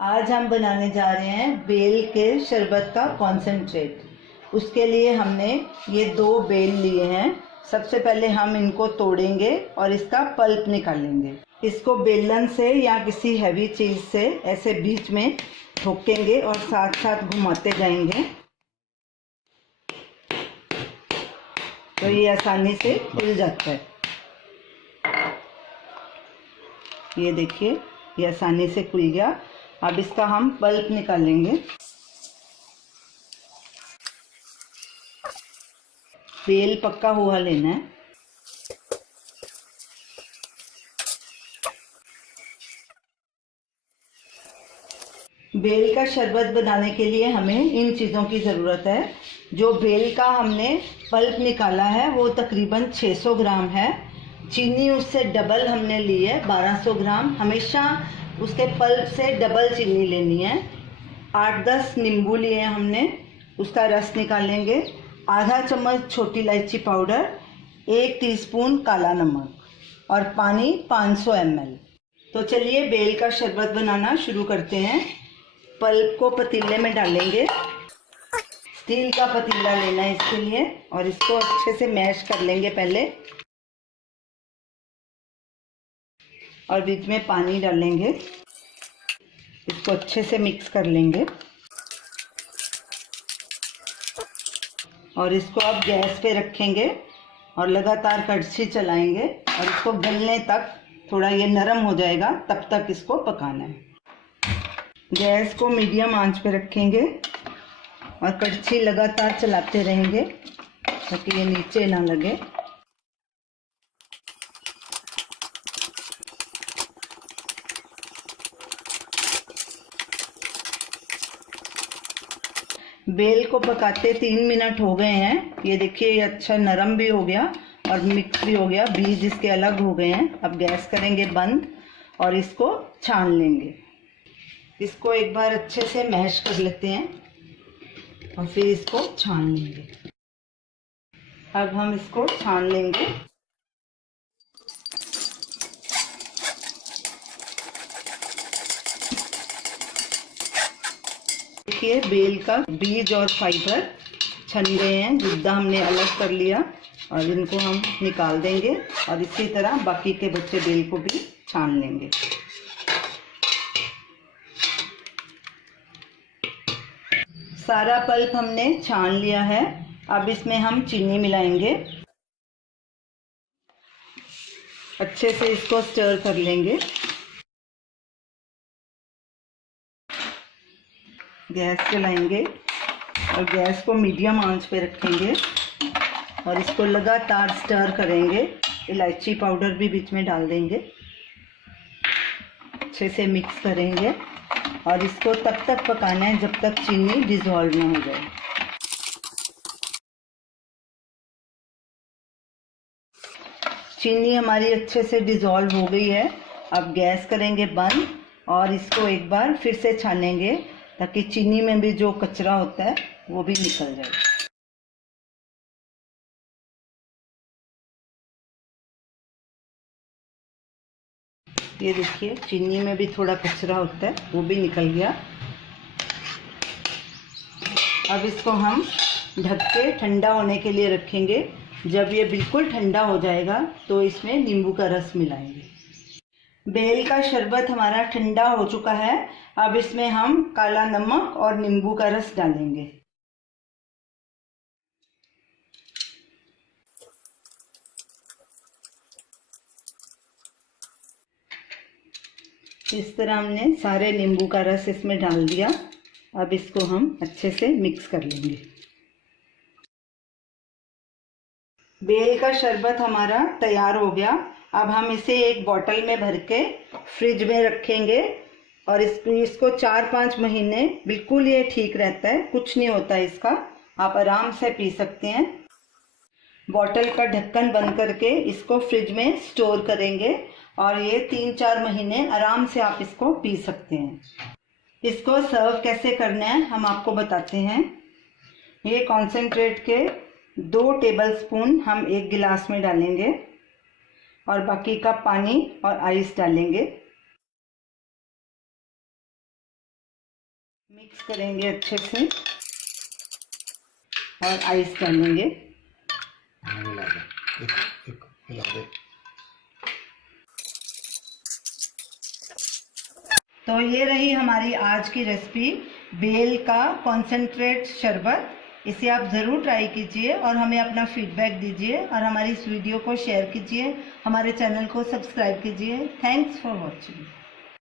आज हम बनाने जा रहे हैं बेल के शरबत का कॉन्सेंट्रेट। उसके लिए हमने ये 2 बेल लिए हैं। सबसे पहले हम इनको तोड़ेंगे और इसका पल्प निकालेंगे। इसको बेलन से या किसी हैवी चीज़ से ऐसे बीच में ठोकेंगे और साथ साथ घुमाते जाएंगे तो ये आसानी से खुल जाता है। ये देखिए, ये आसानी से खुल गया। अब इसका हम पल्प निकालेंगे। बेल पक्का हुआ लेना है। बेल का शरबत बनाने के लिए हमें इन चीज़ों की ज़रूरत है। जो बेल का हमने पल्प निकाला है वो तकरीबन 600 ग्राम है। चीनी उससे डबल हमने ली है, 1200 ग्राम। हमेशा उसके पल्प से डबल चीनी लेनी है। 8-10 नींबू लिए हमने, उसका रस निकालेंगे। आधा चम्मच छोटी इलायची पाउडर, 1 टीस्पून काला नमक और पानी 500 ml। तो चलिए बेल का शरबत बनाना शुरू करते हैं। पल्प को पतीले में डालेंगे। स्टील का पतीला लेना है इसके लिए और इसको अच्छे से मैश कर लेंगे पहले। और बीच में पानी डालेंगे, इसको अच्छे से मिक्स कर लेंगे। और इसको अब गैस पे रखेंगे और लगातार कड़छी चलाएंगे और इसको गलने तक, थोड़ा ये नरम हो जाएगा तब तक इसको पकाना है। गैस को मीडियम आंच पे रखेंगे और कड़छी लगातार चलाते रहेंगे ताकि ये नीचे ना लगे। बेल को पकाते 3 मिनट हो गए हैं। ये देखिए, ये अच्छा नरम भी हो गया और मिक्स भी हो गया, बीज इसके अलग हो गए हैं। अब गैस करेंगे बंद और इसको छान लेंगे। इसको एक बार अच्छे से मैश कर लेते हैं और फिर इसको छान लेंगे। अब हम इसको छान लेंगे। देखिए, बेल का बीज और फाइबर छन गए हैं, गुद्दा हमने अलग कर लिया और इनको हम निकाल देंगे और इसी तरह बाकी के बचे बेल को भी छान लेंगे। सारा पल्प हमने छान लिया है। अब इसमें हम चीनी मिलाएंगे। अच्छे से इसको स्टर कर लेंगे। गैस जलाएंगे और गैस को मीडियम आंच पे रखेंगे और इसको लगातार स्टर करेंगे। इलायची पाउडर भी बीच में डाल देंगे, अच्छे से मिक्स करेंगे और इसको तब तक पकाना है जब तक चीनी डिज़ोल्व ना हो जाए। चीनी हमारी अच्छे से डिज़ोल्व हो गई है। अब गैस करेंगे बंद और इसको एक बार फिर से छानेंगे ताकि चीनी में भी जो कचरा होता है वो भी निकल जाए। ये देखिए, चीनी में भी थोड़ा कचरा होता है, वो भी निकल गया। अब इसको हम ढक के ठंडा होने के लिए रखेंगे। जब ये बिल्कुल ठंडा हो जाएगा तो इसमें नींबू का रस मिलाएंगे। बेल का शरबत हमारा ठंडा हो चुका है। अब इसमें हम काला नमक और नींबू का रस डालेंगे। इस तरह हमने सारे नींबू का रस इसमें डाल दिया। अब इसको हम अच्छे से मिक्स कर लेंगे। बेल का शरबत हमारा तैयार हो गया। अब हम इसे एक बोतल में भर के फ्रिज में रखेंगे और इसको 4-5 महीने बिल्कुल ये ठीक रहता है, कुछ नहीं होता इसका। आप आराम से पी सकते हैं। बोतल का ढक्कन बंद करके इसको फ्रिज में स्टोर करेंगे और ये 3-4 महीने आराम से आप इसको पी सकते हैं। इसको सर्व कैसे करना है हम आपको बताते हैं। ये कॉन्सेंट्रेट के 2 टेबलस्पून हम एक गिलास में डालेंगे और बाकी का पानी और आइस डालेंगे। मिक्स करेंगे अच्छे से और आइस डालेंगे। तो ये रही हमारी आज की रेसिपी, बेल का कॉन्सेंट्रेट शरबत। इसे आप ज़रूर ट्राई कीजिए और हमें अपना फीडबैक दीजिए और हमारी इस वीडियो को शेयर कीजिए, हमारे चैनल को सब्सक्राइब कीजिए। Thanks for watching.